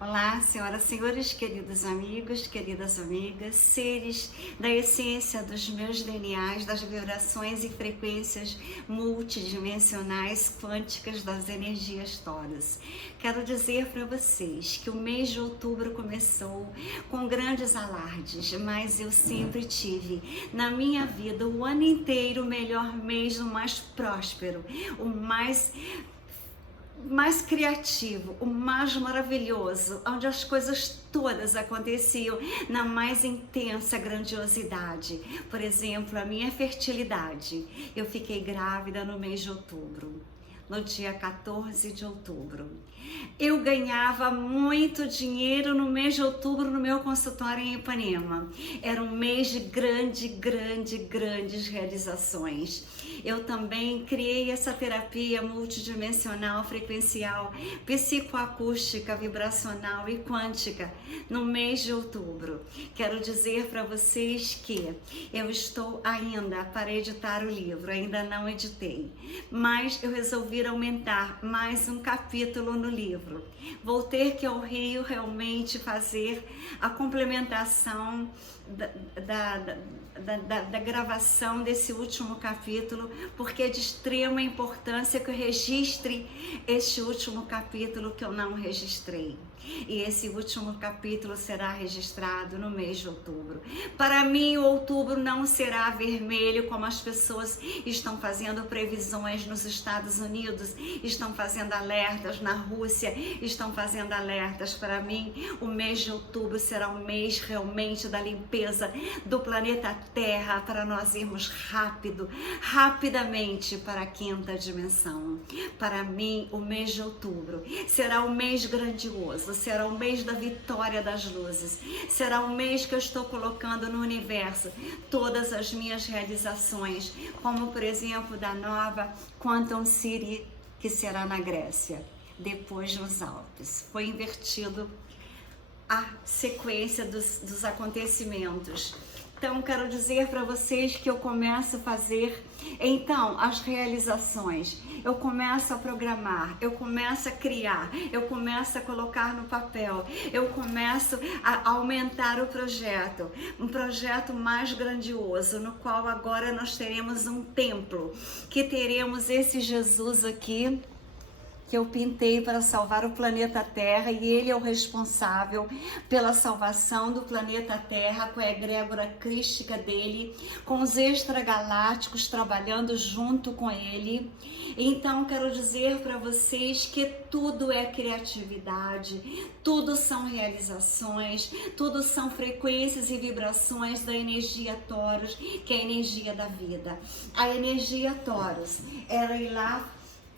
Olá, senhoras e senhores, queridos amigos, queridas amigas, seres da essência dos meus DNAs, das vibrações e frequências multidimensionais quânticas das energias Taurus. Quero dizer para vocês que o mês de outubro começou com grandes alardes, mas eu sempre tive na minha vida o ano inteiro o melhor mês, o mais próspero, o mais criativo, o mais maravilhoso, onde as coisas todas aconteciam na mais intensa grandiosidade. Por exemplo, a minha fertilidade. Eu fiquei grávida no mês de outubro, no dia 14 de outubro. Eu ganhava muito dinheiro no mês de outubro no meu consultório em Ipanema. Era um mês de grandes realizações. Eu também criei essa terapia multidimensional, frequencial, psicoacústica, vibracional e quântica no mês de outubro. Quero dizer para vocês que eu estou ainda para editar o livro, ainda não editei, mas eu resolvi aumentar mais um capítulo no livro. Vou ter que ir ao Rio realmente fazer a complementação da gravação desse último capítulo, porque é de extrema importância que eu registre este último capítulo que eu não registrei. E esse último capítulo será registrado no mês de outubro. Para mim, o outubro não será vermelho, como as pessoas estão fazendo previsões nos Estados Unidos, estão fazendo alertas na Rússia, estão fazendo alertas. Para mim, o mês de outubro será um mês realmente da limpeza do planeta Terra, para nós irmos rapidamente para a quinta dimensão. Para mim, o mês de outubro será um mês grandioso, será o mês da vitória das luzes, será o mês que eu estou colocando no universo todas as minhas realizações, como por exemplo da nova Quantum City, que será na Grécia, depois nos Alpes. Foi invertido a sequência dos acontecimentos. Então, quero dizer para vocês que eu começo a fazer, então, as realizações. Eu começo a programar, eu começo a criar, eu começo a colocar no papel, eu começo a aumentar o projeto, um projeto mais grandioso, no qual agora nós teremos um templo, que teremos esse Jesus aqui, que eu pintei para salvar o planeta Terra, e ele é o responsável pela salvação do planeta Terra, com a egrégora crística dele, com os extragalácticos trabalhando junto com ele. Então quero dizer para vocês que tudo é criatividade, tudo são realizações, tudo são frequências e vibrações da energia Taurus, que é a energia da vida. A energia Taurus era ir lá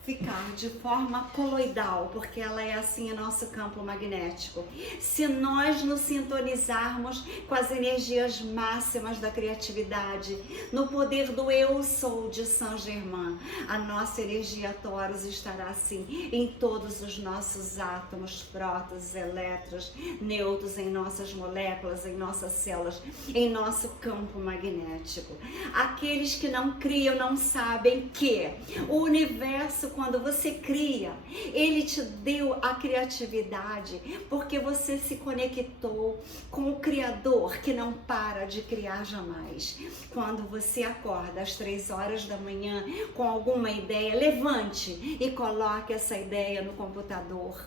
ficar de forma coloidal, porque ela é assim o nosso campo magnético. Se nós nos sintonizarmos com as energias máximas da criatividade, no poder do Eu Sou de Saint Germain, a nossa energia Taurus estará assim em todos os nossos átomos, prótons, elétrons, nêutrons, em nossas moléculas, em nossas células, em nosso campo magnético. Aqueles que não criam não sabem que o universo, quando você cria, ele te deu a criatividade porque você se conectou com o Criador, que não para de criar jamais. Quando você acorda às 3 horas da manhã com alguma ideia, levante e coloque essa ideia no computador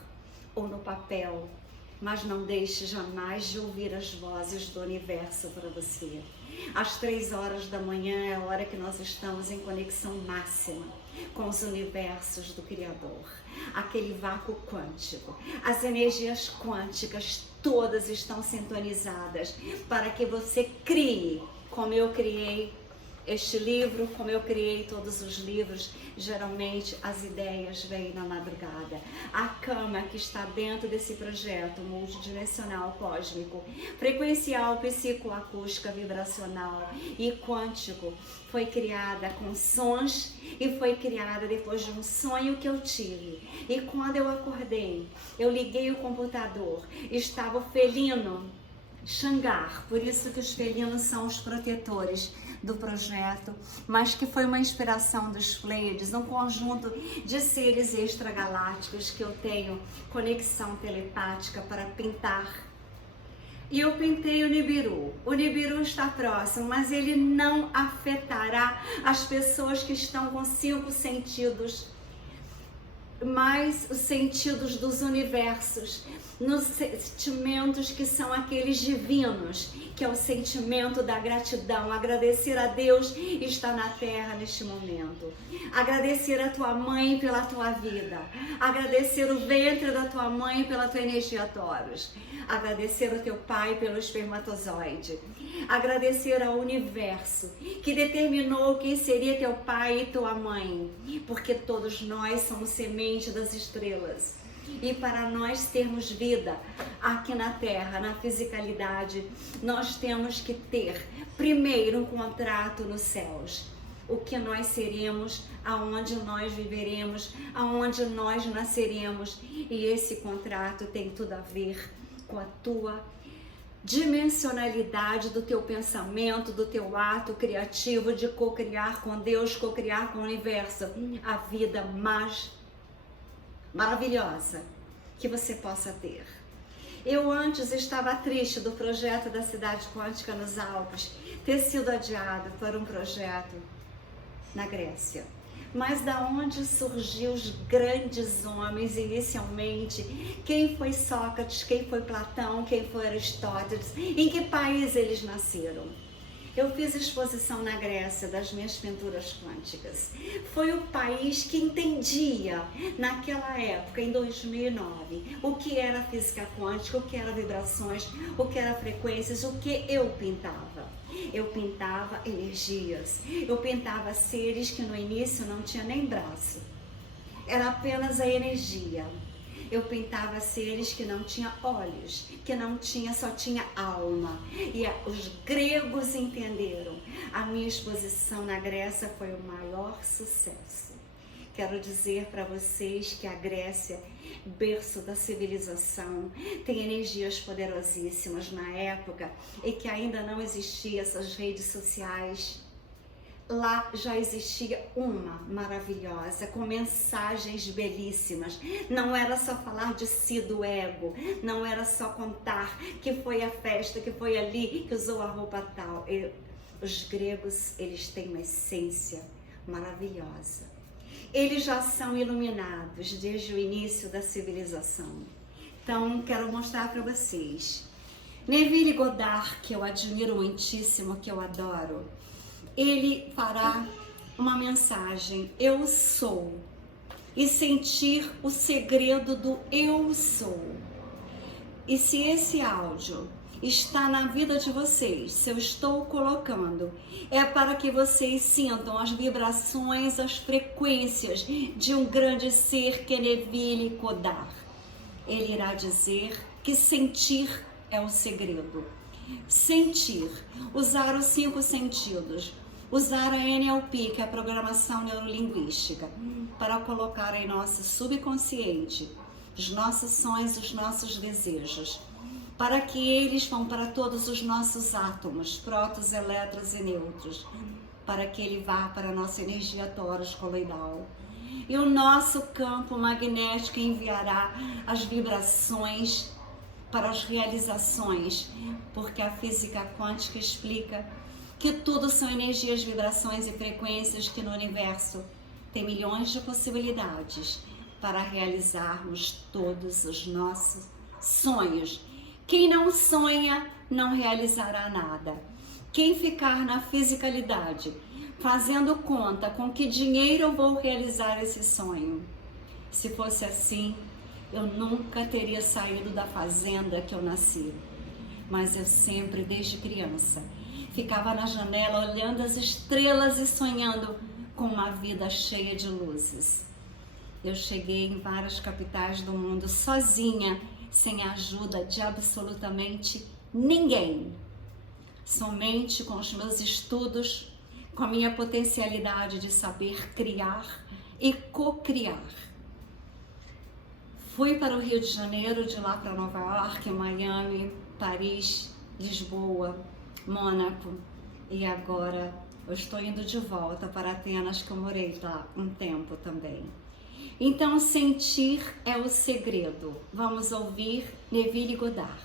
ou no papel, mas não deixe jamais de ouvir as vozes do universo para você. Às 3 horas da manhã é a hora que nós estamos em conexão máxima com os universos do Criador, aquele vácuo quântico. As energias quânticas todas estão sintonizadas para que você crie, como eu criei este livro, como eu criei todos os livros. Geralmente as ideias vêm na madrugada. A cama que está dentro desse projeto multidimensional cósmico, frequencial, psicoacústica, vibracional e quântico, foi criada com sons e foi criada depois de um sonho que eu tive. E quando eu acordei, eu liguei o computador, estava o felino Xangar, por isso que os felinos são os protetores do projeto, mas que foi uma inspiração dos Pleiades, um conjunto de seres extragalácticos que eu tenho conexão telepática para pintar. E eu pintei o Nibiru. O Nibiru está próximo, mas ele não afetará as pessoas que estão com 5 sentidos, mais os sentidos dos universos, nos sentimentos que são aqueles divinos, que é o sentimento da gratidão, agradecer a Deus e estar na terra neste momento, agradecer a tua mãe pela tua vida, agradecer o ventre da tua mãe pela tua energia Taurus, agradecer o teu pai pelo espermatozoide, agradecer ao universo que determinou quem seria teu pai e tua mãe, porque todos nós somos semente das estrelas. E para nós termos vida aqui na Terra, na fisicalidade, nós temos que ter primeiro um contrato nos céus. O que nós seremos, aonde nós viveremos, aonde nós nasceremos. E esse contrato tem tudo a ver com a tua dimensionalidade do teu pensamento, do teu ato criativo de co-criar com Deus, co-criar com o universo. A vida mais maravilhosa que você possa ter. Eu antes estava triste do projeto da cidade quântica nos Alpes ter sido adiado para um projeto na Grécia. Mas da onde surgiu os grandes homens inicialmente? Quem foi Sócrates, quem foi Platão, quem foi Aristóteles? Em que país eles nasceram? Eu fiz exposição na Grécia das minhas pinturas quânticas. Foi o país que entendia, naquela época, em 2009, o que era física quântica, o que era vibrações, o que era frequências, o que eu pintava. Eu pintava energias, eu pintava seres que no início não tinha nem braço, era apenas a energia. Eu pintava seres que não tinha olhos, que não tinha, só tinha alma. E os gregos entenderam. A minha exposição na Grécia foi o maior sucesso. Quero dizer para vocês que a Grécia, berço da civilização, tem energias poderosíssimas na época e que ainda não existiam essas redes sociais. Lá já existia uma maravilhosa, com mensagens belíssimas. Não era só falar de si, do ego. Não era só contar que foi a festa, que foi ali, que usou a roupa tal. Os gregos, eles têm uma essência maravilhosa. Eles já são iluminados desde o início da civilização. Então, quero mostrar para vocês. Neville Goddard, que eu admiro muitíssimo, que eu adoro, ele fará uma mensagem, eu sou, e sentir o segredo do eu sou. E se esse áudio está na vida de vocês, se eu estou colocando, é para que vocês sintam as vibrações, as frequências de um grande ser que é Neville Goddard. Ele irá dizer que sentir é o segredo. Sentir, usar os 5 sentidos, usar a NLP, que é a programação neurolinguística, para colocar em nosso subconsciente os nossos sonhos, os nossos desejos, para que eles vão para todos os nossos átomos, prótons, elétrons e nêutrons, para que ele vá para a nossa energia Taurus coloidal. E o nosso campo magnético enviará as vibrações para as realizações, porque a física quântica explica que tudo são energias, vibrações e frequências, que no universo tem milhões de possibilidades para realizarmos todos os nossos sonhos. Quem não sonha não realizará nada. Quem ficar na fisicalidade, fazendo conta com que dinheiro eu vou realizar esse sonho, se fosse assim, eu nunca teria saído da fazenda que eu nasci. Mas eu sempre, desde criança, ficava na janela olhando as estrelas e sonhando com uma vida cheia de luzes. Eu cheguei em várias capitais do mundo sozinha, sem a ajuda de absolutamente ninguém. Somente com os meus estudos, com a minha potencialidade de saber criar e co-criar. Fui para o Rio de Janeiro, de lá para Nova York, Miami, Paris, Lisboa, Mônaco, e agora eu estou indo de volta para Atenas, que eu morei lá um tempo também. Então, sentir é o segredo. Vamos ouvir Neville Goddard.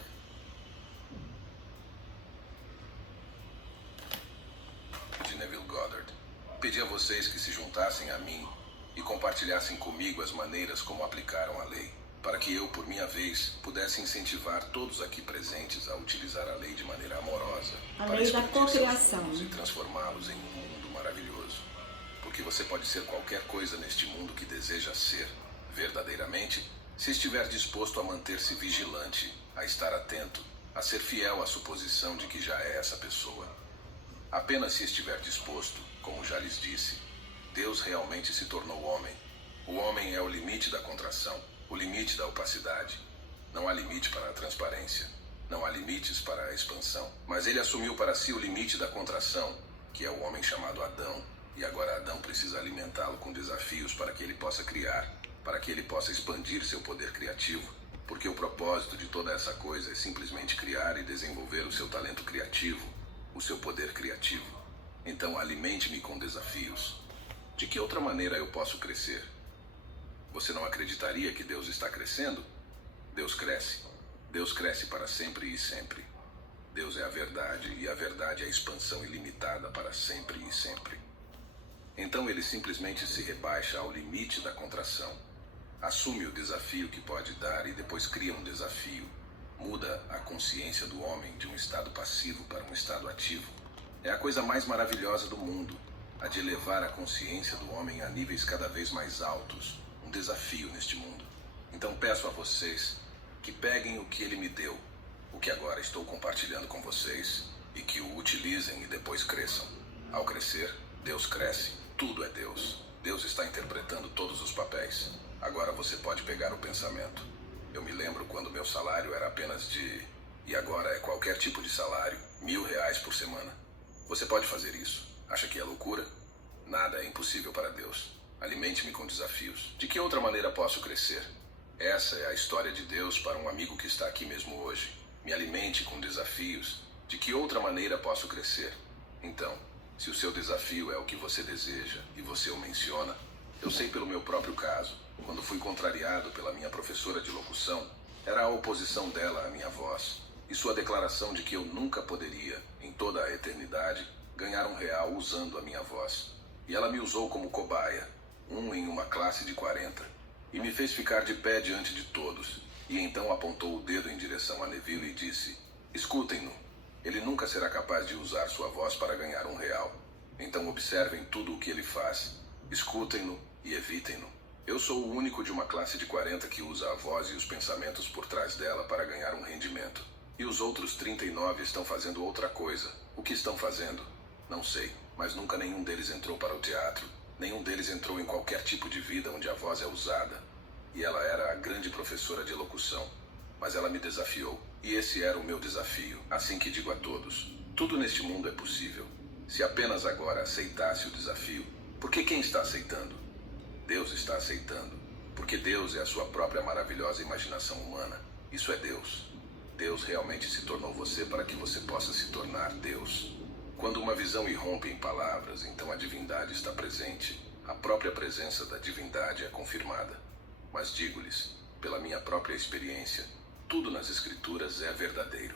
De Neville Goddard. Pedi a vocês que se juntassem a mim e compartilhassem comigo as maneiras como aplicaram a lei, para que eu, por minha vez, pudesse incentivar todos aqui presentes a utilizar a lei de maneira amorosa, A para lei da expandir seus cocriação. mundos e transformá-los em um mundo maravilhoso. Porque você pode ser qualquer coisa neste mundo que deseja ser, verdadeiramente, se estiver disposto a manter-se vigilante, a estar atento, a ser fiel à suposição de que já é essa pessoa. Apenas se estiver disposto, como já lhes disse, Deus realmente se tornou homem. O homem é o limite da contração, o limite da opacidade. Não há limite para a transparência, não há limites para a expansão. Mas ele assumiu para si o limite da contração, que é o homem chamado Adão, e agora Adão precisa alimentá-lo com desafios para que ele possa criar, para que ele possa expandir seu poder criativo, porque o propósito de toda essa coisa é simplesmente criar e desenvolver o seu talento criativo, o seu poder criativo. Então alimente-me com desafios. De que outra maneira eu posso crescer? Você não acreditaria que Deus está crescendo? Deus cresce. Deus cresce para sempre e sempre. Deus é a verdade, e a verdade é a expansão ilimitada para sempre e sempre. Então ele simplesmente se rebaixa ao limite da contração. Assume o desafio que pode dar e depois cria um desafio. Muda a consciência do homem de um estado passivo para um estado ativo. É a coisa mais maravilhosa do mundo, a de elevar a consciência do homem a níveis cada vez mais altos. Um desafio neste mundo. Então peço a vocês que peguem o que ele me deu, o que agora estou compartilhando com vocês, e que o utilizem e depois cresçam. Ao crescer, Deus cresce. Tudo é Deus. Deus está interpretando todos os papéis. Agora você pode pegar o pensamento. Eu me lembro quando meu salário era apenas de... E agora é qualquer tipo de salário. R$1.000 por semana. Você pode fazer isso. Acha que é loucura? Nada é impossível para Deus. Alimente-me com desafios. De que outra maneira posso crescer? Essa é a história de Deus para um amigo que está aqui mesmo hoje. Me alimente com desafios. De que outra maneira posso crescer? Então, se o seu desafio é o que você deseja e você o menciona, eu sei pelo meu próprio caso. Quando fui contrariado pela minha professora de locução, era a oposição dela à minha voz e sua declaração de que eu nunca poderia, em toda a eternidade, ganhar R$1 usando a minha voz. E ela me usou como cobaia, em uma classe de 40, e me fez ficar de pé diante de todos. E então apontou o dedo em direção a Neville e disse: escutem-no. Ele nunca será capaz de usar sua voz para ganhar R$1. Então observem tudo o que ele faz. Escutem-no e evitem-no. Eu sou o único de uma classe de 40 que usa a voz e os pensamentos por trás dela para ganhar um rendimento. E os outros 39 estão fazendo outra coisa. O que estão fazendo? Não sei, mas nunca nenhum deles entrou para o teatro. Nenhum deles entrou em qualquer tipo de vida onde a voz é usada. E ela era a grande professora de elocução. Mas ela me desafiou. E esse era o meu desafio. Assim que digo a todos: tudo neste mundo é possível. Se apenas agora aceitasse o desafio. Porque quem está aceitando? Deus está aceitando. Porque Deus é a sua própria maravilhosa imaginação humana. Isso é Deus. Deus realmente se tornou você para que você possa se tornar Deus. Quando uma visão irrompe em palavras, então a divindade está presente. A própria presença da divindade é confirmada. Mas digo-lhes, pela minha própria experiência, tudo nas Escrituras é verdadeiro.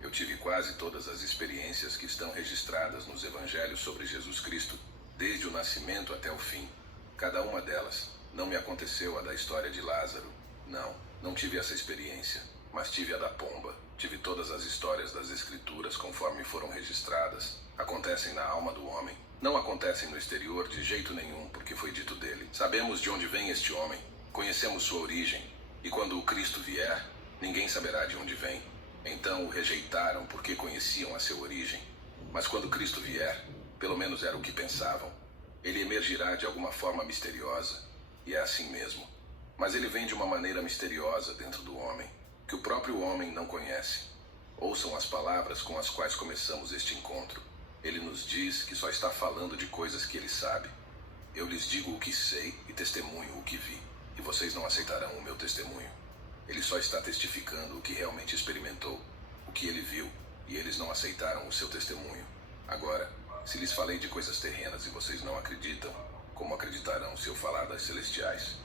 Eu tive quase todas as experiências que estão registradas nos Evangelhos sobre Jesus Cristo, desde o nascimento até o fim. Cada uma delas. Não me aconteceu a da história de Lázaro. Não tive essa experiência, mas tive a da pomba. Tive todas as histórias das Escrituras conforme foram registradas. Acontecem na alma do homem. Não acontecem no exterior de jeito nenhum, porque foi dito dele. Sabemos de onde vem este homem. Conhecemos sua origem. E quando o Cristo vier, ninguém saberá de onde vem. Então o rejeitaram porque conheciam a sua origem. Mas quando Cristo vier, pelo menos era o que pensavam, ele emergirá de alguma forma misteriosa. E é assim mesmo. Mas ele vem de uma maneira misteriosa dentro do homem, que o próprio homem não conhece. Ouçam as palavras com as quais começamos este encontro. Ele nos diz que só está falando de coisas que ele sabe. Eu lhes digo o que sei e testemunho o que vi, e vocês não aceitarão o meu testemunho. Ele só está testificando o que realmente experimentou, o que ele viu, e eles não aceitaram o seu testemunho. Agora, se lhes falei de coisas terrenas e vocês não acreditam, como acreditarão se eu falar das celestiais?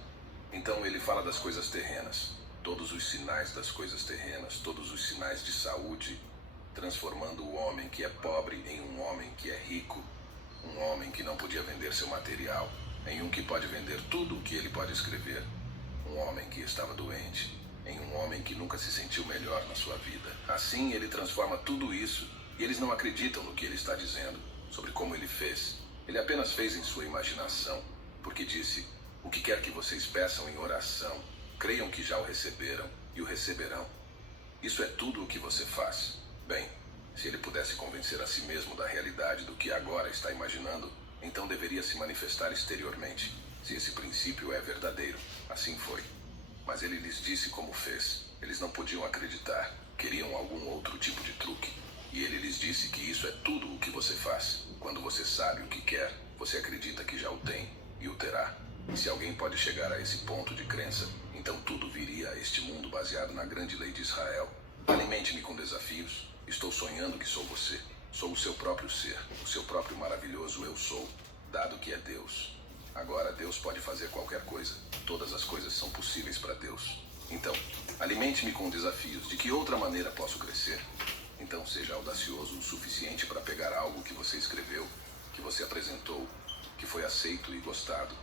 Então ele fala das coisas terrenas, todos os sinais das coisas terrenas, todos os sinais de saúde, transformando o homem que é pobre em um homem que é rico, um homem que não podia vender seu material, em um que pode vender tudo o que ele pode escrever, um homem que estava doente, em um homem que nunca se sentiu melhor na sua vida. Assim ele transforma tudo isso, e eles não acreditam no que ele está dizendo, sobre como ele fez. Ele apenas fez em sua imaginação, porque disse: o que quer que vocês peçam em oração, creiam que já o receberam e o receberão. Isso é tudo o que você faz. Bem, se ele pudesse convencer a si mesmo da realidade do que agora está imaginando, então deveria se manifestar exteriormente. Se esse princípio é verdadeiro, assim foi. Mas ele lhes disse como fez. Eles não podiam acreditar, queriam algum outro tipo de truque. E ele lhes disse que isso é tudo o que você faz. Quando você sabe o que quer, você acredita que já o tem e o terá. E se alguém pode chegar a esse ponto de crença, então tudo viria a este mundo baseado na grande lei de Israel. Alimente-me com desafios. Estou sonhando que sou você. Sou o seu próprio ser, o seu próprio maravilhoso eu sou, dado que é Deus. Agora Deus pode fazer qualquer coisa. Todas as coisas são possíveis para Deus. Então, alimente-me com desafios. De que outra maneira posso crescer? Então seja audacioso o suficiente para pegar algo que você escreveu, que você apresentou, que foi aceito e gostado,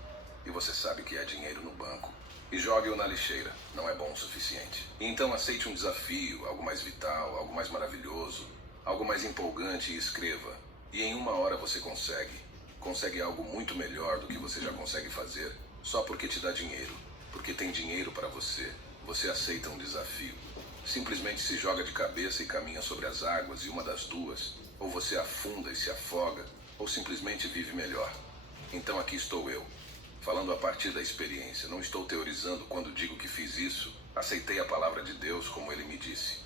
e você sabe que é dinheiro no banco, e jogue-o na lixeira. Não é bom o suficiente. E então aceite um desafio, algo mais vital, algo mais maravilhoso, algo mais empolgante, e escreva. E em 1 hora você consegue algo muito melhor do que você já consegue fazer, só porque te dá dinheiro, porque tem dinheiro para você. Você aceita um desafio. Simplesmente se joga de cabeça e caminha sobre as águas, e uma das duas, ou você afunda e se afoga, ou simplesmente vive melhor. Então aqui estou eu, falando a partir da experiência. Não estou teorizando quando digo que fiz isso. Aceitei a palavra de Deus como ele me disse.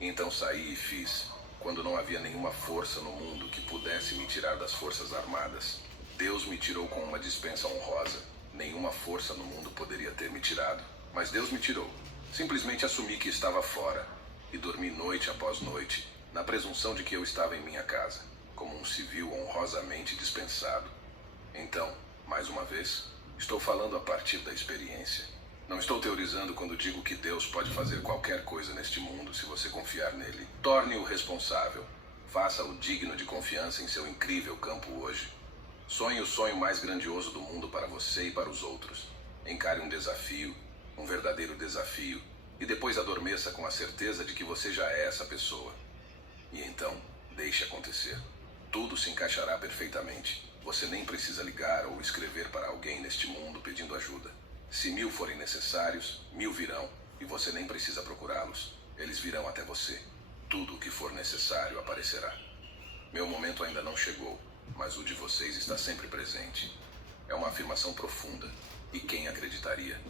Então saí e fiz, quando não havia nenhuma força no mundo que pudesse me tirar das forças armadas. Deus me tirou com uma dispensa honrosa. Nenhuma força no mundo poderia ter me tirado, mas Deus me tirou. Simplesmente assumi que estava fora e dormi noite após noite, na presunção de que eu estava em minha casa, como um civil honrosamente dispensado. Então, mais uma vez, estou falando a partir da experiência. Não estou teorizando quando digo que Deus pode fazer qualquer coisa neste mundo se você confiar nele. Torne-o responsável. Faça-o digno de confiança em seu incrível campo hoje. Sonhe o sonho mais grandioso do mundo para você e para os outros. Encare um desafio, um verdadeiro desafio, e depois adormeça com a certeza de que você já é essa pessoa. E então, deixe acontecer. Tudo se encaixará perfeitamente. Você nem precisa ligar ou escrever para alguém neste mundo pedindo ajuda. Se 1000 forem necessários, 1000 virão, e você nem precisa procurá-los. Eles virão até você. Tudo o que for necessário aparecerá. Meu momento ainda não chegou, mas o de vocês está sempre presente. É uma afirmação profunda. E quem acreditaria?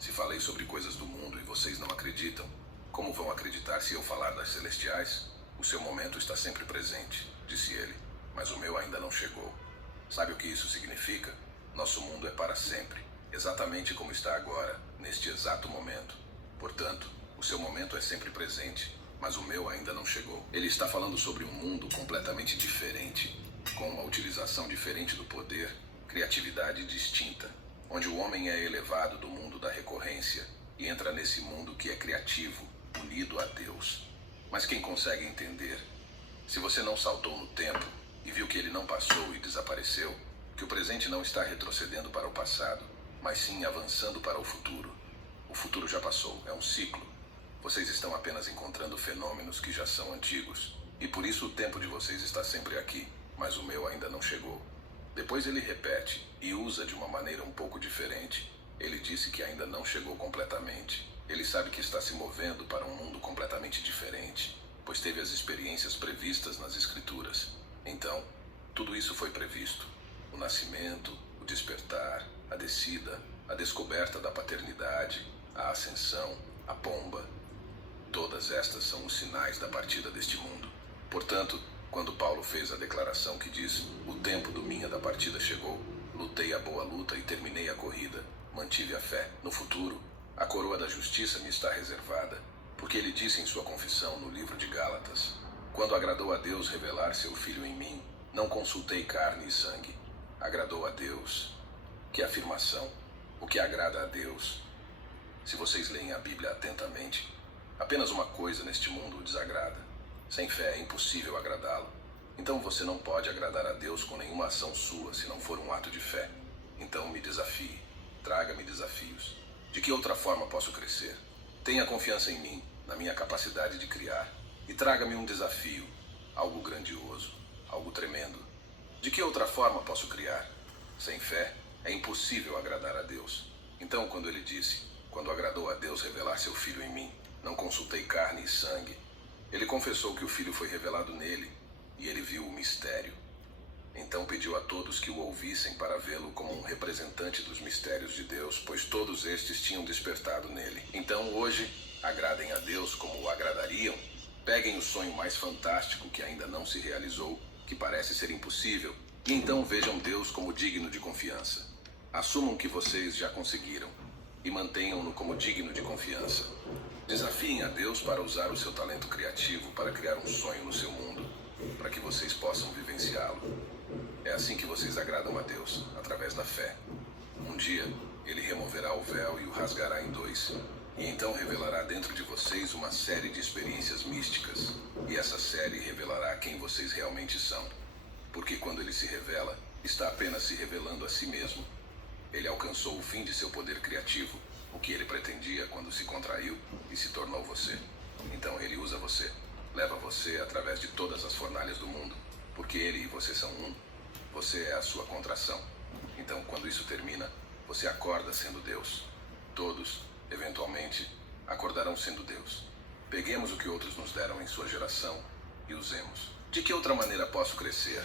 Se falei sobre coisas do mundo e vocês não acreditam, como vão acreditar se eu falar das celestiais? O seu momento está sempre presente, disse ele, mas o meu ainda não chegou. Sabe o que isso significa? Nosso mundo é para sempre, exatamente como está agora, neste exato momento. Portanto, o seu momento é sempre presente, mas o meu ainda não chegou. Ele está falando sobre um mundo completamente diferente, com uma utilização diferente do poder, criatividade distinta, onde o homem é elevado do mundo da recorrência e entra nesse mundo que é criativo, unido a Deus. Mas quem consegue entender? Se você não saltou no tempo e viu que ele não passou e desapareceu, que o presente não está retrocedendo para o passado, mas sim avançando para o futuro. O futuro já passou, é um ciclo. Vocês estão apenas encontrando fenômenos que já são antigos, e por isso o tempo de vocês está sempre aqui, mas o meu ainda não chegou. Depois ele repete e usa de uma maneira um pouco diferente. Ele disse que ainda não chegou completamente. Ele sabe que está se movendo para um mundo completamente diferente, pois teve as experiências previstas nas Escrituras. Então, tudo isso foi previsto. O nascimento, o despertar, a descida, a descoberta da paternidade, a ascensão, a pomba. Todas estas são os sinais da partida deste mundo. Portanto, quando Paulo fez a declaração que diz: o tempo do minha da partida chegou, lutei a boa luta e terminei a corrida, mantive a fé. No futuro, a coroa da justiça me está reservada, porque ele disse em sua confissão no livro de Gálatas: Quando agradou a Deus revelar seu Filho em mim, não consultei carne e sangue. Agradou a Deus. Que afirmação! O que agrada a Deus? Se vocês leem a Bíblia atentamente, apenas uma coisa neste mundo o desagrada. Sem fé é impossível agradá-lo. Então você não pode agradar a Deus com nenhuma ação sua, se não for um ato de fé. Então me desafie. Traga-me desafios. De que outra forma posso crescer? Tenha confiança em mim, na minha capacidade de criar. E traga-me um desafio, algo grandioso, algo tremendo. De que outra forma posso criar? Sem fé, é impossível agradar a Deus. Então, quando ele disse, quando agradou a Deus revelar seu Filho em mim, não consultei carne e sangue. Ele confessou que o Filho foi revelado nele, e ele viu o mistério. Então pediu a todos que o ouvissem para vê-lo como um representante dos mistérios de Deus, pois todos estes tinham despertado nele. Então hoje, agradem a Deus como o agradariam. Peguem o sonho mais fantástico que ainda não se realizou, que parece ser impossível, e então vejam Deus como digno de confiança. Assumam que vocês já conseguiram, e mantenham-no como digno de confiança. Desafiem a Deus para usar o seu talento criativo para criar um sonho no seu mundo, para que vocês possam vivenciá-lo. É assim que vocês agradam a Deus, através da fé. Um dia, Ele removerá o véu e o rasgará em dois, e então revelará dentro de vocês uma série de experiências místicas, e essa série revelará quem vocês realmente são. Porque quando Ele se revela, está apenas se revelando a si mesmo. Ele alcançou o fim de seu poder criativo, o que ele pretendia quando se contraiu e se tornou você. Então ele usa você, leva você através de todas as fornalhas do mundo, porque ele e você são um. Você é a sua contração. Então, quando isso termina, você acorda sendo Deus. Todos, eventualmente, acordarão sendo Deus. Peguemos o que outros nos deram em sua geração e usemos. De que outra maneira posso crescer?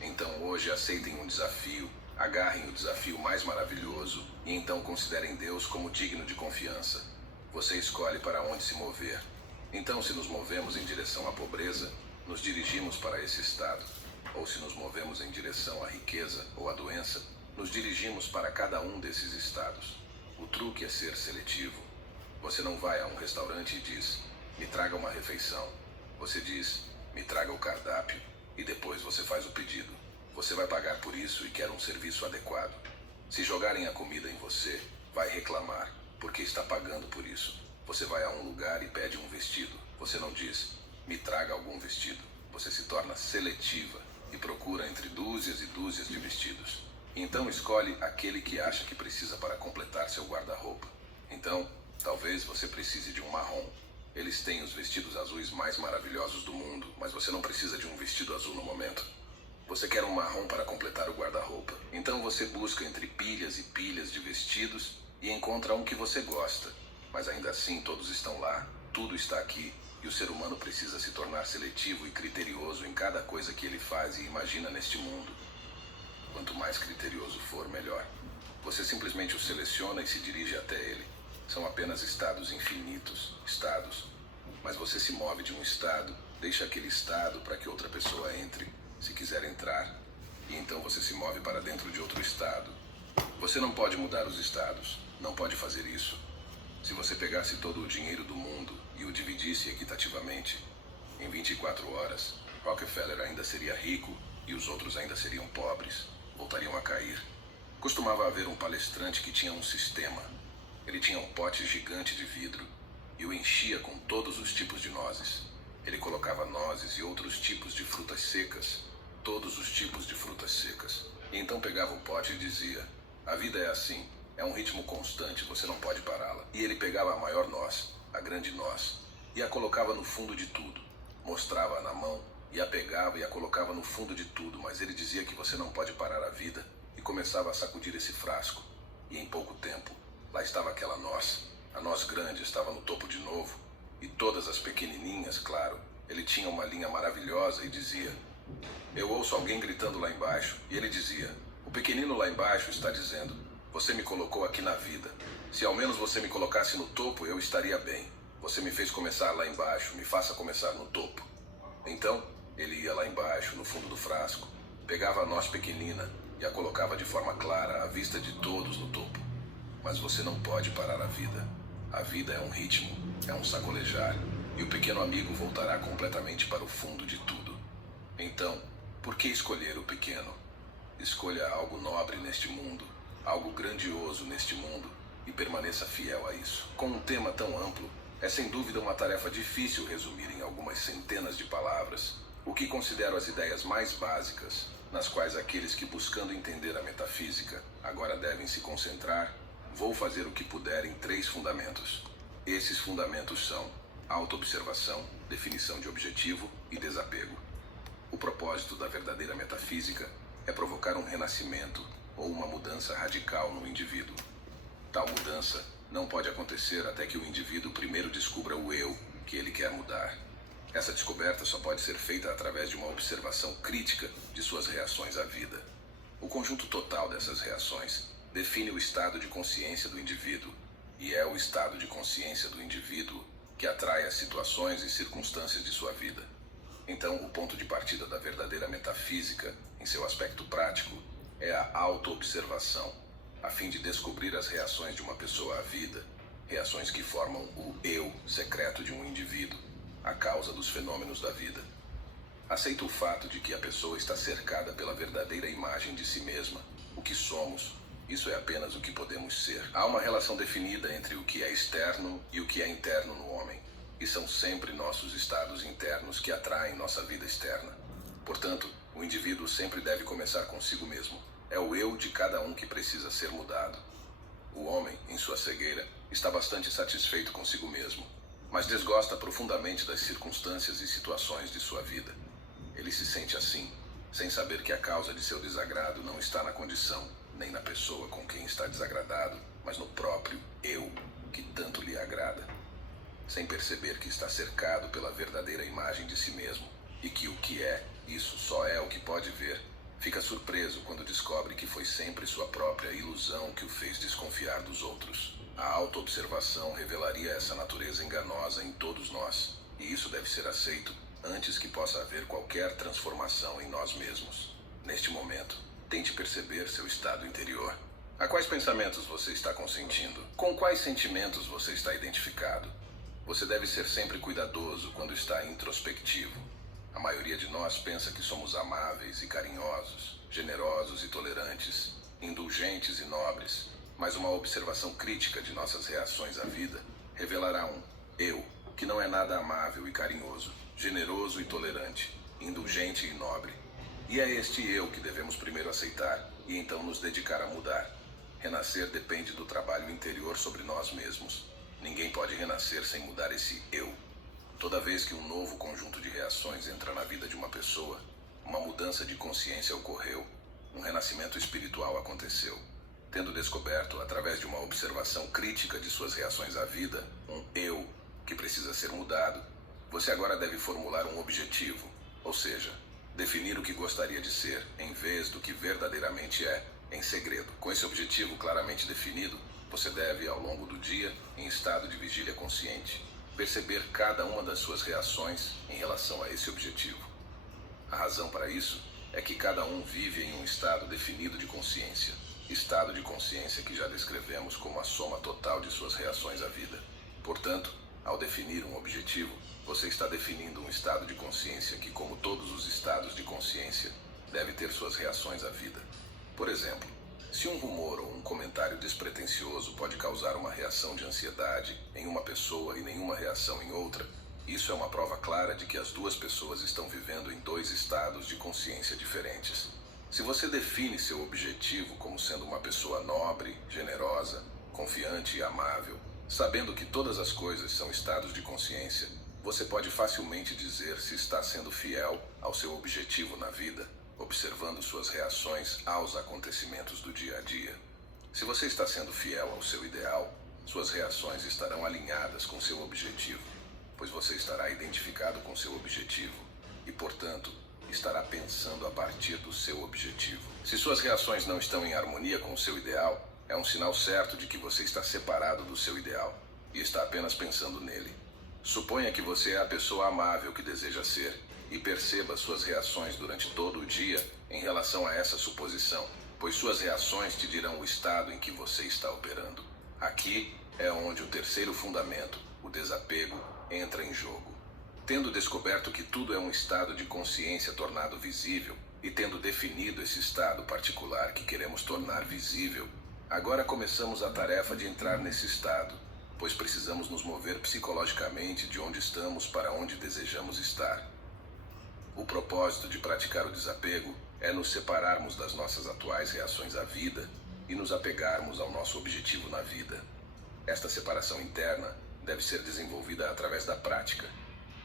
Então hoje aceitem um desafio, agarrem o desafio mais maravilhoso e então considerem Deus como digno de confiança. Você escolhe para onde se mover. Então, se nos movemos em direção à pobreza, nos dirigimos para esse estado. Ou se nos movemos em direção à riqueza ou à doença, nos dirigimos para cada um desses estados. O truque é ser seletivo. Você não vai a um restaurante e diz, me traga uma refeição. Você diz, me traga o cardápio, e depois você faz o pedido. Você vai pagar por isso e quer um serviço adequado. Se jogarem a comida em você, vai reclamar, porque está pagando por isso. Você vai a um lugar e pede um vestido. Você não diz, me traga algum vestido. Você se torna seletiva e procura entre dúzias e dúzias de vestidos. Então escolhe aquele que acha que precisa para completar seu guarda-roupa. Então, talvez você precise de um marrom. Eles têm os vestidos azuis mais maravilhosos do mundo, mas você não precisa de um vestido azul no momento. Você quer um marrom para completar o guarda-roupa. Então você busca entre pilhas e pilhas de vestidos e encontra um que você gosta. Mas ainda assim todos estão lá, tudo está aqui, e o ser humano precisa se tornar seletivo e criterioso em cada coisa que ele faz e imagina neste mundo. Quanto mais criterioso for, melhor. Você simplesmente o seleciona e se dirige até ele. São apenas estados infinitos, estados. Mas você se move de um estado, deixa aquele estado para que outra pessoa entre, se quiser entrar, e então você se move para dentro de outro estado. Você não pode mudar os estados, não pode fazer isso. Se você pegasse todo o dinheiro do mundo e o dividisse equitativamente, em 24 horas, Rockefeller ainda seria rico e os outros ainda seriam pobres, voltariam a cair. Costumava haver um palestrante que tinha um sistema. Ele tinha um pote gigante de vidro e o enchia com todos os tipos de nozes. Ele colocava nozes e outros tipos de frutas secas, todos os tipos de frutas secas. E então pegava o pote e dizia, a vida é assim, é um ritmo constante, você não pode pará-la. E ele pegava a maior noz, a grande noz, e a colocava no fundo de tudo. Mostrava-a na mão e a pegava e a colocava no fundo de tudo, mas ele dizia que você não pode parar a vida e começava a sacudir esse frasco. E em pouco tempo, lá estava aquela noz. A noz grande estava no topo de novo. E todas as pequenininhas, claro. Ele tinha uma linha maravilhosa e dizia, eu ouço alguém gritando lá embaixo. E ele dizia, o pequenino lá embaixo está dizendo, você me colocou aqui na vida. Se ao menos você me colocasse no topo, eu estaria bem. Você me fez começar lá embaixo, me faça começar no topo. Então, ele ia lá embaixo, no fundo do frasco, pegava a noz pequenina e a colocava de forma clara, à vista de todos no topo. Mas você não pode parar a vida. A vida é um ritmo, é um sacolejar. e o pequeno amigo voltará completamente para o fundo de tudo. Então, por que escolher o pequeno? Escolha algo nobre neste mundo, algo grandioso neste mundo, e permaneça fiel a isso. Com um tema tão amplo, é sem dúvida uma tarefa difícil resumir em algumas centenas de palavras o que considero as ideias mais básicas, nas quais aqueles que buscando entender a metafísica agora devem se concentrar. Vou fazer o que puder em 3 fundamentos. Esses fundamentos são autoobservação, definição de objetivo e desapego. O propósito da verdadeira metafísica é provocar um renascimento ou uma mudança radical no indivíduo. Tal mudança não pode acontecer até que o indivíduo primeiro descubra o eu que ele quer mudar. Essa descoberta só pode ser feita através de uma observação crítica de suas reações à vida. O conjunto total dessas reações define o estado de consciência do indivíduo, e é o estado de consciência do indivíduo que atrai as situações e circunstâncias de sua vida. Então, o ponto de partida da verdadeira metafísica, em seu aspecto prático, é a autoobservação, a fim de descobrir as reações de uma pessoa à vida, reações que formam o eu secreto de um indivíduo, a causa dos fenômenos da vida. Aceita o fato de que a pessoa está cercada pela verdadeira imagem de si mesma, o que somos. Isso é apenas o que podemos ser. Há uma relação definida entre o que é externo e o que é interno no homem, e são sempre nossos estados internos que atraem nossa vida externa. Portanto, o indivíduo sempre deve começar consigo mesmo. É o eu de cada um que precisa ser mudado. O homem, em sua cegueira, está bastante satisfeito consigo mesmo, mas desgosta profundamente das circunstâncias e situações de sua vida. Ele se sente assim, sem saber que a causa de seu desagrado não está na condição, nem na pessoa com quem está desagradado, mas no próprio eu, que tanto lhe agrada. Sem perceber que está cercado pela verdadeira imagem de si mesmo, e que o que é, isso só é o que pode ver, fica surpreso quando descobre que foi sempre sua própria ilusão que o fez desconfiar dos outros. A autoobservação revelaria essa natureza enganosa em todos nós, e isso deve ser aceito antes que possa haver qualquer transformação em nós mesmos. Neste momento, tente perceber seu estado interior. A quais pensamentos você está consentindo? Com quais sentimentos você está identificado? Você deve ser sempre cuidadoso quando está introspectivo. A maioria de nós pensa que somos amáveis e carinhosos, generosos e tolerantes, indulgentes e nobres, mas uma observação crítica de nossas reações à vida revelará um eu que não é nada amável e carinhoso, generoso e tolerante, indulgente e nobre. E é este eu que devemos primeiro aceitar e então nos dedicar a mudar. Renascer depende do trabalho interior sobre nós mesmos. Ninguém pode renascer sem mudar esse eu. Toda vez que um novo conjunto de reações entra na vida de uma pessoa, uma mudança de consciência ocorreu, um renascimento espiritual aconteceu. Tendo descoberto, através de uma observação crítica de suas reações à vida, um eu que precisa ser mudado, você agora deve formular um objetivo, ou seja, definir o que gostaria de ser, em vez do que verdadeiramente é, em segredo. Com esse objetivo claramente definido, você deve, ao longo do dia, em estado de vigília consciente, perceber cada uma das suas reações em relação a esse objetivo. A razão para isso é que cada um vive em um estado definido de consciência, estado de consciência que já descrevemos como a soma total de suas reações à vida. Portanto, ao definir um objetivo, você está definindo um estado de consciência que, como todos os estados de consciência, deve ter suas reações à vida. Por exemplo, se um rumor ou um comentário despretensioso pode causar uma reação de ansiedade em uma pessoa e nenhuma reação em outra, isso é uma prova clara de que as duas pessoas estão vivendo em 2 estados de consciência diferentes. Se você define seu objetivo como sendo uma pessoa nobre, generosa, confiante e amável, sabendo que todas as coisas são estados de consciência, você pode facilmente dizer se está sendo fiel ao seu objetivo na vida, observando suas reações aos acontecimentos do dia a dia. Se você está sendo fiel ao seu ideal, suas reações estarão alinhadas com seu objetivo, pois você estará identificado com seu objetivo e, portanto, estará pensando a partir do seu objetivo. Se suas reações não estão em harmonia com o seu ideal, é um sinal certo de que você está separado do seu ideal e está apenas pensando nele. Suponha que você é a pessoa amável que deseja ser e perceba suas reações durante todo o dia em relação a essa suposição, pois suas reações te dirão o estado em que você está operando. Aqui é onde o terceiro fundamento, o desapego, entra em jogo. Tendo descoberto que tudo é um estado de consciência tornado visível, e tendo definido esse estado particular que queremos tornar visível, agora começamos a tarefa de entrar nesse estado, pois precisamos nos mover psicologicamente de onde estamos para onde desejamos estar. O propósito de praticar o desapego é nos separarmos das nossas atuais reações à vida e nos apegarmos ao nosso objetivo na vida. Esta separação interna deve ser desenvolvida através da prática.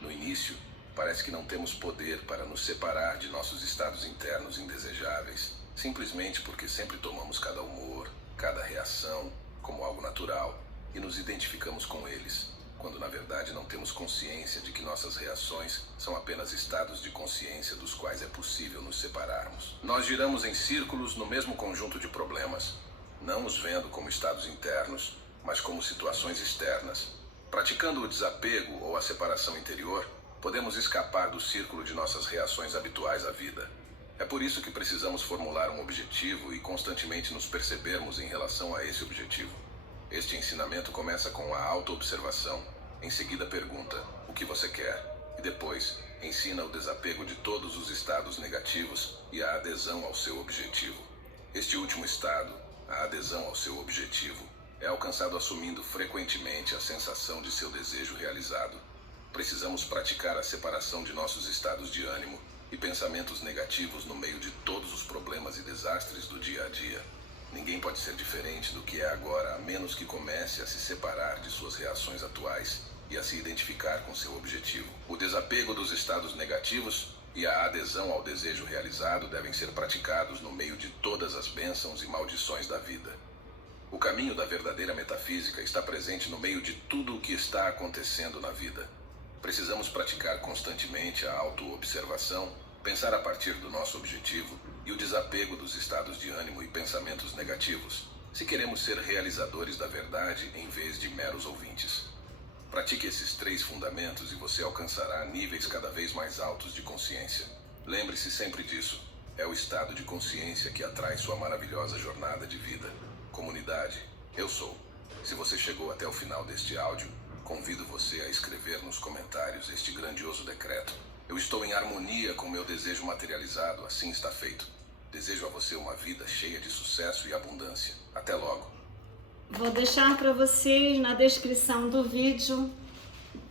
No início, parece que não temos poder para nos separar de nossos estados internos indesejáveis, simplesmente porque sempre tomamos cada humor, cada reação como algo natural e nos identificamos com eles, quando na verdade não temos consciência de que nossas reações são apenas estados de consciência dos quais é possível nos separarmos. Nós giramos em círculos no mesmo conjunto de problemas, não os vendo como estados internos, mas como situações externas. Praticando o desapego ou a separação interior, podemos escapar do círculo de nossas reações habituais à vida. É por isso que precisamos formular um objetivo e constantemente nos percebermos em relação a esse objetivo. Este ensinamento começa com a autoobservação. Em seguida pergunta, o que você quer? E depois, ensina o desapego de todos os estados negativos e a adesão ao seu objetivo. Este último estado, a adesão ao seu objetivo, é alcançado assumindo frequentemente a sensação de seu desejo realizado. Precisamos praticar a separação de nossos estados de ânimo e pensamentos negativos no meio de todos os problemas e desastres do dia a dia. Ninguém pode ser diferente do que é agora, a menos que comece a se separar de suas reações atuais e a se identificar com seu objetivo. O desapego dos estados negativos e a adesão ao desejo realizado devem ser praticados no meio de todas as bênçãos e maldições da vida. O caminho da verdadeira metafísica está presente no meio de tudo o que está acontecendo na vida. Precisamos praticar constantemente a autoobservação, pensar a partir do nosso objetivo e o desapego dos estados de ânimo e pensamentos negativos, se queremos ser realizadores da verdade em vez de meros ouvintes. Pratique esses 3 fundamentos e você alcançará níveis cada vez mais altos de consciência. Lembre-se sempre disso. É o estado de consciência que atrai sua maravilhosa jornada de vida. Comunidade, eu sou. Se você chegou até o final deste áudio, convido você a escrever nos comentários este grandioso decreto. Eu estou em harmonia com meu desejo materializado, assim está feito. Desejo a você uma vida cheia de sucesso e abundância. Até logo. Vou deixar para vocês na descrição do vídeo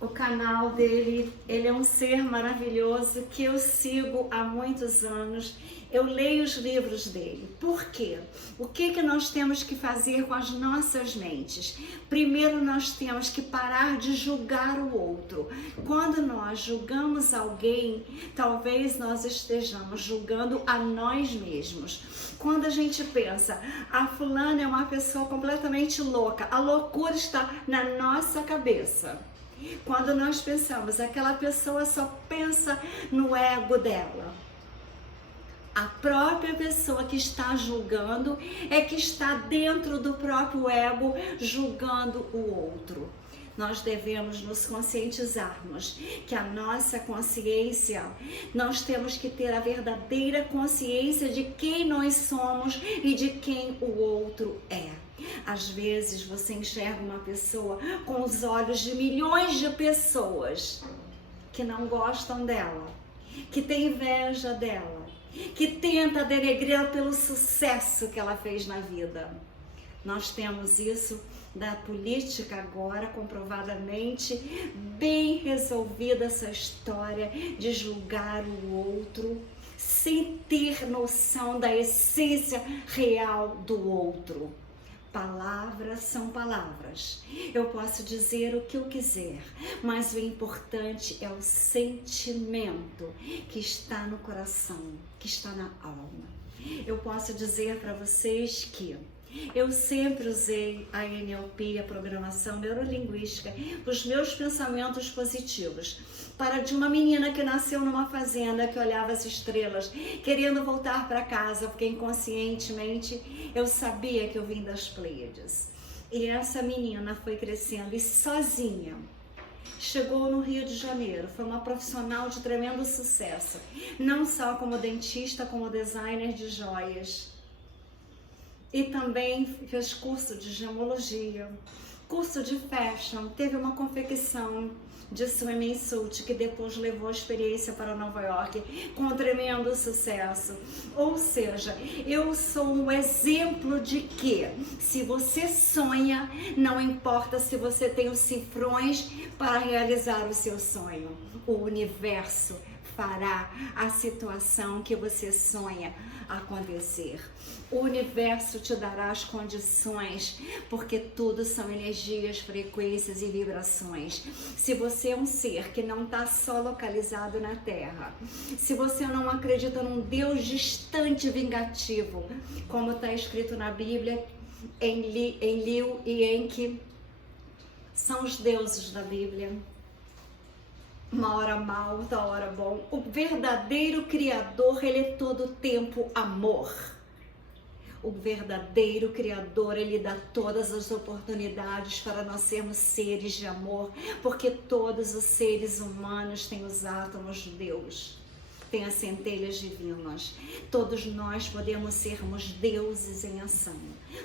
o canal dele. Ele é um ser maravilhoso que eu sigo há muitos anos. Eu leio os livros dele. Por quê? O que nós temos que fazer com as nossas mentes? Primeiro, nós temos que parar de julgar o outro. Quando nós julgamos alguém, talvez nós estejamos julgando a nós mesmos. Quando a gente pensa, a fulana é uma pessoa completamente louca, a loucura está na nossa cabeça. Quando nós pensamos, aquela pessoa só pensa no ego dela. A própria pessoa que está julgando é que está dentro do próprio ego julgando o outro. Nós devemos nos conscientizarmos que a nossa consciência, nós temos que ter a verdadeira consciência de quem nós somos e de quem o outro é. Às vezes você enxerga uma pessoa com os olhos de milhões de pessoas que não gostam dela, que tem inveja dela, que tenta denegri-la pelo sucesso que ela fez na vida. Nós temos isso da política agora, comprovadamente, bem resolvida essa história de julgar o outro sem ter noção da essência real do outro. Palavras são palavras. Eu posso dizer o que eu quiser, mas o importante é o sentimento que está no coração, que está na alma. Eu posso dizer para vocês que eu sempre usei a NLP, a programação neurolinguística, os meus pensamentos positivos, para de uma menina que nasceu numa fazenda, que olhava as estrelas, querendo voltar para casa, porque inconscientemente eu sabia que eu vim das Pleiades. E essa menina foi crescendo e sozinha chegou no Rio de Janeiro, foi uma profissional de tremendo sucesso, não só como dentista, como designer de joias. E também fez curso de gemologia, curso de fashion, teve uma confecção de Swimming Suit, que depois levou a experiência para Nova York com um tremendo sucesso. Ou seja, eu sou um exemplo de que se você sonha, não importa se você tem os cifrões para realizar o seu sonho, o universo fará a situação que você sonha acontecer. O universo te dará as condições, porque tudo são energias, frequências e vibrações. Se você é um ser que não está só localizado na Terra, se você não acredita num Deus distante vingativo, como está escrito na Bíblia, em Liu e Enki, são os deuses da Bíblia. Uma hora mal, outra hora bom. O verdadeiro Criador, ele é todo o tempo amor. O verdadeiro Criador, ele dá todas as oportunidades para nós sermos seres de amor, porque todos os seres humanos têm os átomos de Deus, têm as centelhas divinas. Todos nós podemos sermos deuses em ação.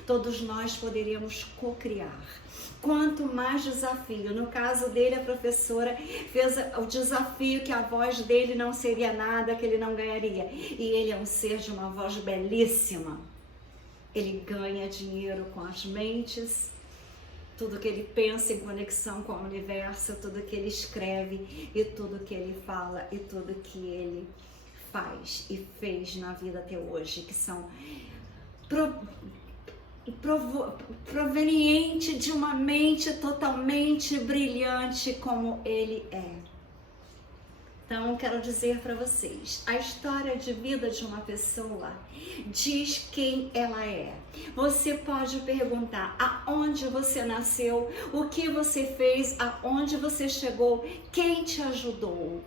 Todos nós poderíamos co-criar. Quanto mais desafio, no caso dele, a professora fez o desafio que a voz dele não seria nada, que ele não ganharia. E ele é um ser de uma voz belíssima. Ele ganha dinheiro com as mentes, tudo que ele pensa em conexão com o universo, tudo que ele escreve e tudo que ele fala e tudo que ele faz e fez na vida até hoje, que são proveniente de uma mente totalmente brilhante como ele é. Então, quero dizer para vocês, a história de vida de uma pessoa diz quem ela é. Você pode perguntar aonde você nasceu, o que você fez, aonde você chegou, quem te ajudou.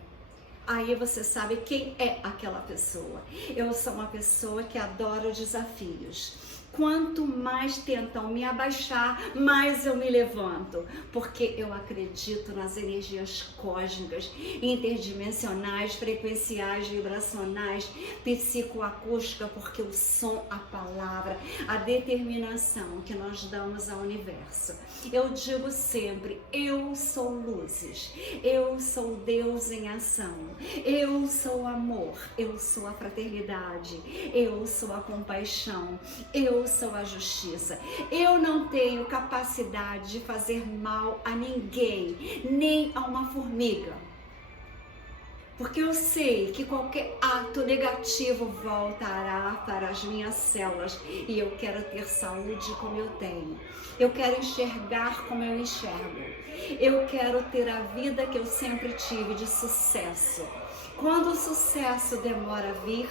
Aí você sabe quem é aquela pessoa. Eu sou uma pessoa que adora desafios. Quanto mais tentam me abaixar, mais eu me levanto, porque eu acredito nas energias cósmicas, interdimensionais, frequenciais, vibracionais, psicoacústica, porque o som, a palavra, a determinação que nós damos ao universo. Eu digo sempre, eu sou luzes, eu sou Deus em ação, eu sou amor, eu sou a fraternidade, eu sou a compaixão, eu sou a justiça. Eu não tenho capacidade de fazer mal a ninguém, nem a uma formiga. Porque eu sei que qualquer ato negativo voltará para as minhas células e eu quero ter saúde como eu tenho. Eu quero enxergar como eu enxergo. Eu quero ter a vida que eu sempre tive de sucesso. Quando o sucesso demora a vir,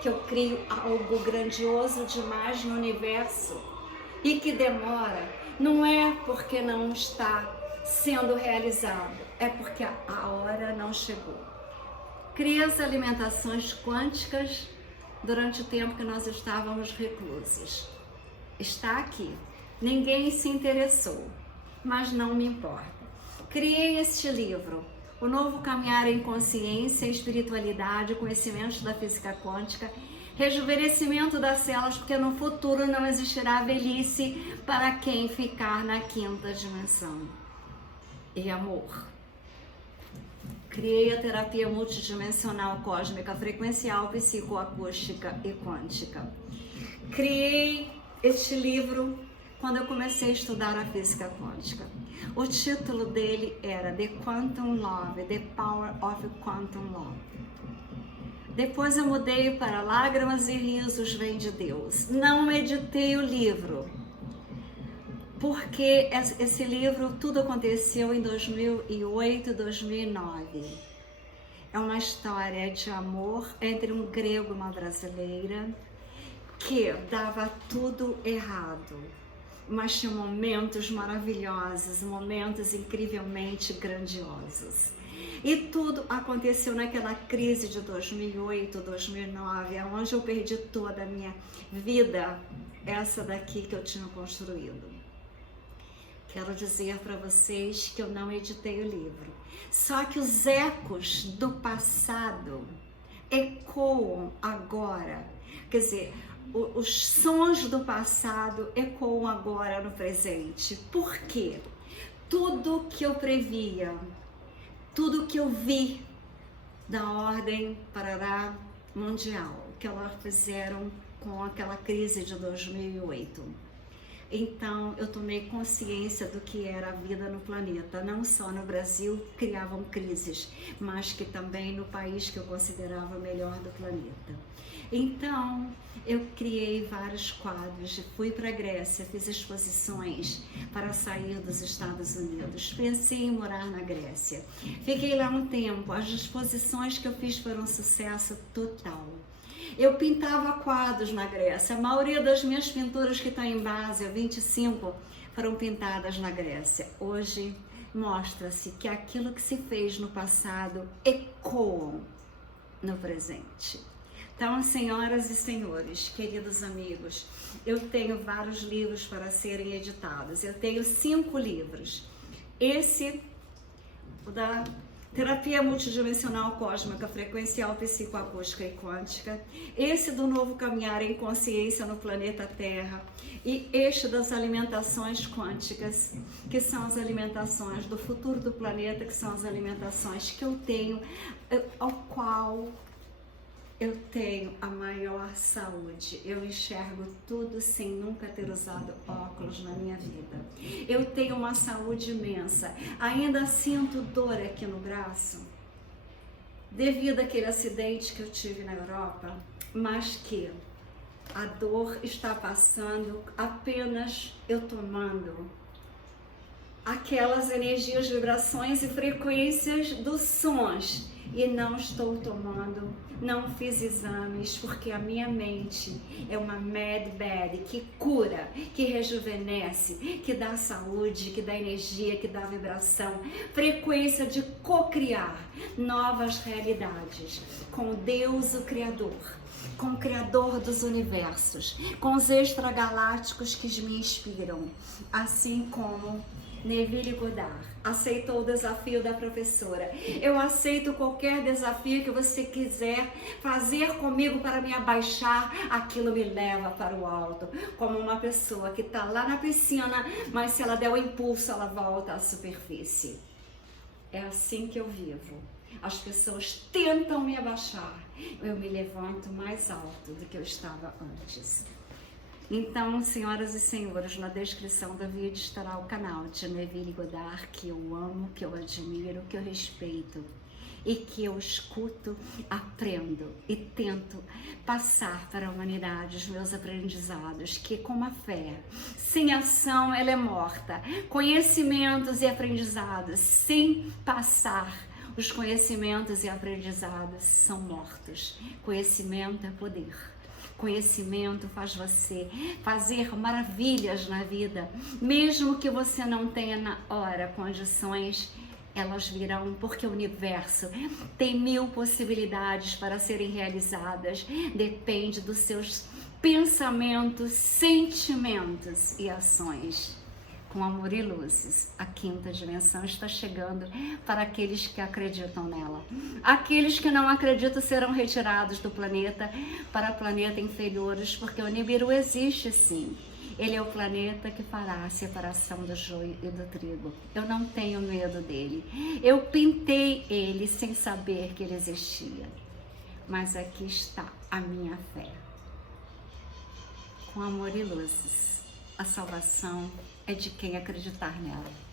que eu crio algo grandioso demais no universo e que demora, não é porque não está sendo realizado, é porque a hora não chegou. Criei as alimentações quânticas durante o tempo que nós estávamos reclusos. Está aqui. Ninguém se interessou, mas não me importa. Criei este livro, O Novo Caminhar em Consciência, Espiritualidade, Conhecimentos da Física Quântica, Rejuvenescimento das Células, porque no futuro não existirá velhice para quem ficar na quinta dimensão. E amor. Criei a terapia multidimensional cósmica, frequencial, psicoacústica e quântica. Criei este livro quando eu comecei a estudar a física quântica. O título dele era The Quantum Love, The Power of Quantum Love. Depois eu mudei para Lágrimas e Risos Vem de Deus. Não editei o livro, porque esse livro, tudo aconteceu em 2008, 2009. É uma história de amor entre um grego e uma brasileira que dava tudo errado. Mas tinha momentos maravilhosos, momentos incrivelmente grandiosos. E tudo aconteceu naquela crise de 2008, 2009, onde eu perdi toda a minha vida, essa daqui que eu tinha construído. Quero dizer para vocês que eu não editei o livro. Só que os ecos do passado ecoam agora. Quer dizer, os sons do passado ecoam agora no presente. Por quê? Tudo que eu previa tudo que eu vi da ordem parará mundial, que elas fizeram com aquela crise de 2008. Então eu tomei consciência do que era a vida no planeta, não só no Brasil criavam crises, mas que também no país que eu considerava o melhor do planeta. Então eu criei vários quadros, fui para a Grécia, fiz exposições para sair dos Estados Unidos, pensei em morar na Grécia, fiquei lá um tempo, as exposições que eu fiz foram um sucesso total. Eu pintava quadros na Grécia, a maioria das minhas pinturas que estão em base, 25, foram pintadas na Grécia. Hoje mostra-se que aquilo que se fez no passado ecoa no presente. Então, senhoras e senhores, queridos amigos, eu tenho vários livros para serem editados. Eu tenho 5 livros. Esse, o da Terapia Multidimensional Cósmica, Frequencial, Psicoacústica e Quântica. Esse do Novo Caminhar em Consciência no Planeta Terra. E este das alimentações quânticas, que são as alimentações do futuro do planeta, que são as alimentações que eu tenho, ao qual eu tenho a maior saúde. Eu enxergo tudo sem nunca ter usado óculos na minha vida. Eu tenho uma saúde imensa. Ainda sinto dor aqui no braço, devido àquele acidente que eu tive na Europa, mas que a dor está passando apenas eu tomando aquelas energias, vibrações e frequências dos sons. E não estou tomando, não fiz exames, porque a minha mente é uma mad bad que cura, que rejuvenesce, que dá saúde, que dá energia, que dá vibração, frequência de co-criar novas realidades com Deus, o Criador, com o Criador dos universos, com os extragalácticos que me inspiram, assim como Neville Goddard aceitou o desafio da professora. Eu aceito qualquer desafio que você quiser fazer comigo para me abaixar, aquilo me leva para o alto, como uma pessoa que está lá na piscina, mas se ela der o impulso, ela volta à superfície. É assim que eu vivo. As pessoas tentam me abaixar, eu me levanto mais alto do que eu estava antes. Então, senhoras e senhores, na descrição do vídeo estará o canal de Neville Goddard, que eu amo, que eu admiro, que eu respeito e que eu escuto, aprendo e tento passar para a humanidade os meus aprendizados, que com a fé, sem ação ela é morta. Conhecimentos e aprendizados, sem passar os conhecimentos e aprendizados são mortos. Conhecimento é poder. Conhecimento faz você fazer maravilhas na vida, mesmo que você não tenha na hora condições, elas virão, porque o universo tem 1000 possibilidades para serem realizadas, depende dos seus pensamentos, sentimentos e ações. Com amor e luzes, a 5ª dimensão está chegando para aqueles que acreditam nela. Aqueles que não acreditam serão retirados do planeta para planetas inferiores, porque o Nibiru existe sim. Ele é o planeta que fará a separação do joio e do trigo. Eu não tenho medo dele. Eu pintei ele sem saber que ele existia. Mas aqui está a minha fé. Com amor e luzes, a salvação é de quem acreditar nela.